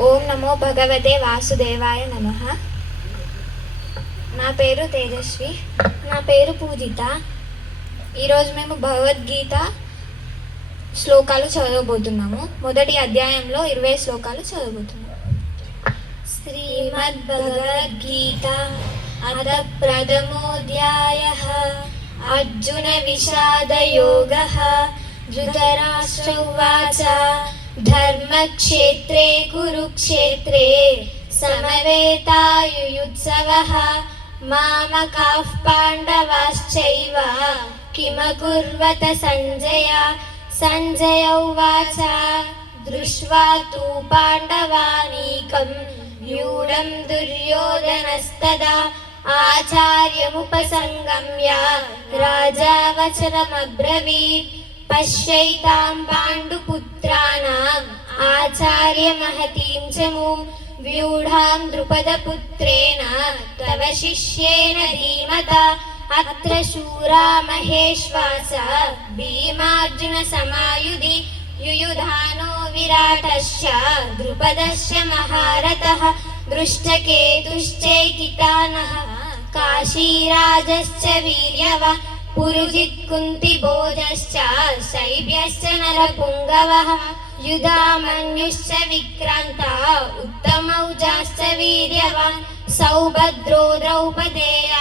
ఓం నమో భగవతే వాసుదేవాయ నమః. నా పేరు తేజస్వి. నా పేరు పూజిత. ఈరోజు మేము భగవద్గీత శ్లోకాలు చదవబోతున్నాము. మొదటి అధ్యాయంలో 20 శ్లోకాలు చదవబోతున్నాము. శ్రీమద్భగవద్గీత అథ ప్రథమోऽధ్యాయః అర్జున విషాదయోగః. ధృతరాష్ట్ర ఉవాచ ధర్మక్షేత్రే కురుక్షేత్రే సమవేతాయుయుత్సవః మామకాః పాండవాశ్చైవ కిమకుర్వత సంజయ. సంజయ ఉవాచ దృష్ట్వా తు పాండవానీకం వ్యూఢం దుర్యోధనస్తదా ఆచార్యముపసంగమ్య రాజా వచనమబ్రవీత్. పశ్యైతాం పాండుపుత్రాణాం ఆచార్యమహతీం చ ముం వ్యూఢాం ద్రుపదపుత్రేణ తవ శిష్యేణ ధీమతా. అత్ర శూరా మహేశ్వాస భీమార్జున సమాయుధి యుయుధానో విరాటశ్చ ద్రుపదశ్చ మహారథః. దృష్టకేతుశ్చైకితానః కాశీరాజశ్చ వీర్యవః. పురుజిత్ కుంతిభోజశ్చ శైబ్యశ్చ నరపుంగవః. యుధామన్యుశ్చ విక్రాంత ఉత్తమౌజాశ్చ వీర్యవాన్. సౌభద్రో ద్రౌపదేయ